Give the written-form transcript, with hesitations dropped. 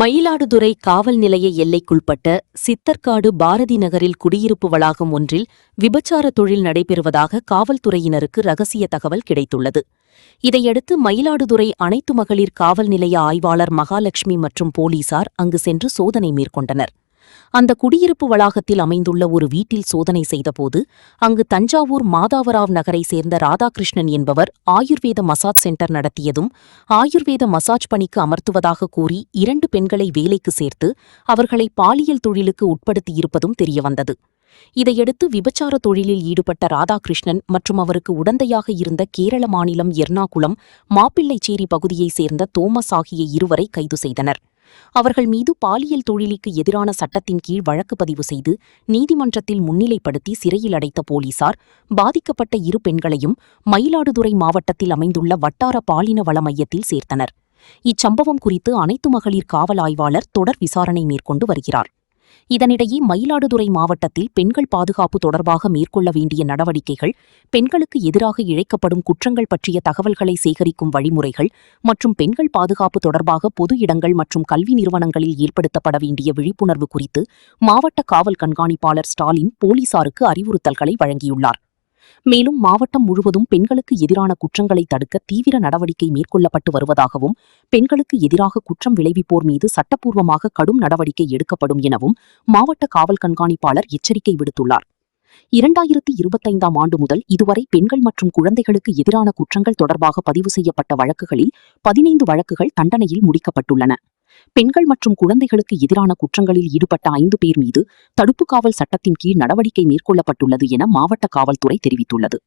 மயிலாடுதுறை காவல் நிலைய எல்லைக்குள்பட்ட சித்தர்காடு பாரதி நகரில் குடியிருப்பு வளாகம் ஒன்றில் விபச்சார தொழில் நடைபெறுவதாக காவல்துறையினருக்கு ரகசிய தகவல் கிடைத்துள்ளது. இதையடுத்து மயிலாடுதுறை அனைத்து மகளிர் காவல் நிலைய ஆய்வாளர் மகாலட்சுமி மற்றும் போலீசார் அங்கு சென்று சோதனை மேற்கொண்டனர். அந்த குடியிருப்பு வளாகத்தில் அமைந்துள்ள ஒரு வீட்டில் சோதனை செய்தபோது அங்கு தஞ்சாவூர் மாதாவராவ் நகரை சேர்ந்த ராதாகிருஷ்ணன் என்பவர் ஆயுர்வேத மசாஜ் சென்டர் நடத்தியதும் ஆயுர்வேத மசாஜ் பணிக்கு அமர்த்துவதாக கூறி 2 பெண்களை வேலைக்கு சேர்த்து அவர்களை பாலியல் தொழிலுக்கு உட்படுத்தியிருப்பதும் தெரியவந்தது. இதையடுத்து விபச்சார தொழிலில் ஈடுபட்ட ராதாகிருஷ்ணன் மற்றும் அவருக்கு உடந்தையாக இருந்த கேரள மாநிலம் எர்ணாகுளம் மாப்பிள்ளைச்சேரி பகுதியைச் சேர்ந்த தோமஸ் ஆகிய இருவரை கைது செய்தனர். அவர்கள் மீது பாலியல் தொழிலுக்கு எதிரான சட்டத்தின் கீழ் வழக்கு பதிவு செய்து நீதிமன்றத்தில் முன்னிலைப்படுத்தி சிறையில் அடைத்த போலீசார் பாதிக்கப்பட்ட 2 பெண்களையும் மயிலாடுதுறை மாவட்டத்தில் அமைந்துள்ள வட்டார பாலின வள மையத்தில் சேர்த்தனர். இச்சம்பவம் குறித்து அனைத்து மகளிர் காவல் ஆய்வாளர் தொடர் விசாரணை மேற்கொண்டு வருகிறார். இதனிடையே மயிலாடுதுறை மாவட்டத்தில் பெண்கள் பாதுகாப்பு தொடர்பாக மேற்கொள்ள வேண்டிய நடவடிக்கைகள், பெண்களுக்கு எதிராக இழைக்கப்படும் குற்றங்கள் பற்றிய தகவல்களை சேகரிக்கும் வழிமுறைகள் மற்றும் பெண்கள் பாதுகாப்பு தொடர்பாக பொது இடங்கள் மற்றும் கல்வி நிறுவனங்களில் ஏற்படுத்தப்பட வேண்டிய விழிப்புணர்வு குறித்து மாவட்ட காவல் கண்காணிப்பாளர் ஸ்டாலின் போலீசாருக்கு அறிவுறுத்தல்களை வழங்கியுள்ளார். மேலும் மாவட்டம் முழுவதும் பெண்களுக்கு எதிரான குற்றங்களை தடுக்க தீவிர நடவடிக்கை மேற்கொள்ளப்பட்டு வருவதாகவும், பெண்களுக்கு எதிராக குற்றம் விளைவிப்போர் மீது சட்டப்பூர்வமாக கடும் நடவடிக்கை எடுக்கப்படும் எனவும் மாவட்ட காவல் கண்காணிப்பாளர் எச்சரிக்கை விடுத்துள்ளார். 2025ஆம் ஆண்டு முதல் இதுவரை பெண்கள் மற்றும் குழந்தைகளுக்கு எதிரான குற்றங்கள் தொடர்பாக பதிவு செய்யப்பட்ட வழக்குகளில் 15 வழக்குகள் தண்டனையில் முடிக்கப்பட்டுள்ளன. பெண்கள் மற்றும் குழந்தைகளுக்கு எதிரான குற்றங்களில் ஈடுபட்ட 5 பேர் மீது தடுப்பு காவல் சட்டத்தின் கீழ் நடவடிக்கை மேற்கொள்ளப்பட்டுள்ளது என மாவட்ட காவல்துறை தெரிவித்துள்ளது.